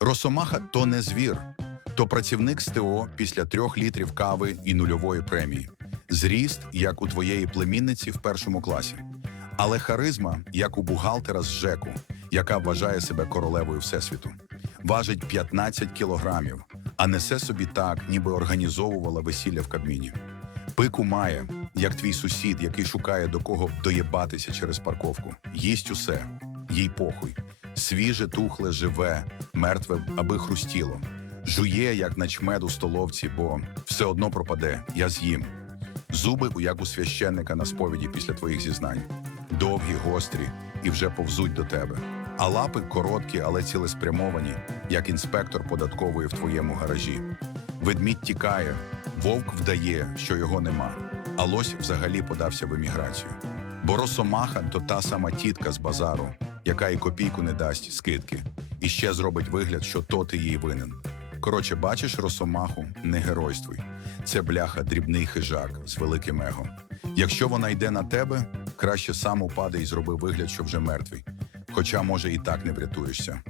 Росомаха то не звір, то працівник з ТО після трьох літрів кави і нульової премії. Зріст, як у твоєї племінниці в першому класі. Але харизма, як у бухгалтера з ЖЕКу, яка вважає себе королевою Всесвіту. Важить 15 кілограмів, а несе собі так, ніби організовувала весілля в Кабміні. Пику має, як твій сусід, який шукає до кого доєбатися через парковку. Їсть усе, їй похуй. Свіже, тухле, живе, мертве, аби хрустіло. Жує, як начмед у столовці, бо все одно пропаде, я з'їм. Зуби, як у священника на сповіді після твоїх зізнань. Довгі, гострі і вже повзуть до тебе. А лапи короткі, але цілеспрямовані, як інспектор податкової в твоєму гаражі. Ведмідь тікає, вовк вдає, що його нема, а лось взагалі подався в еміграцію. Бо росомаха то та сама тітка з базару, яка і копійку не дасть скидки, і ще зробить вигляд, що то ти їй винен. Коротше, бачиш росомаху, не геройствуй. Це бляха дрібний хижак з великим его. Якщо вона йде на тебе, краще сам упаде і зроби вигляд, що вже мертвий. Хоча, може, і так не врятуєшся.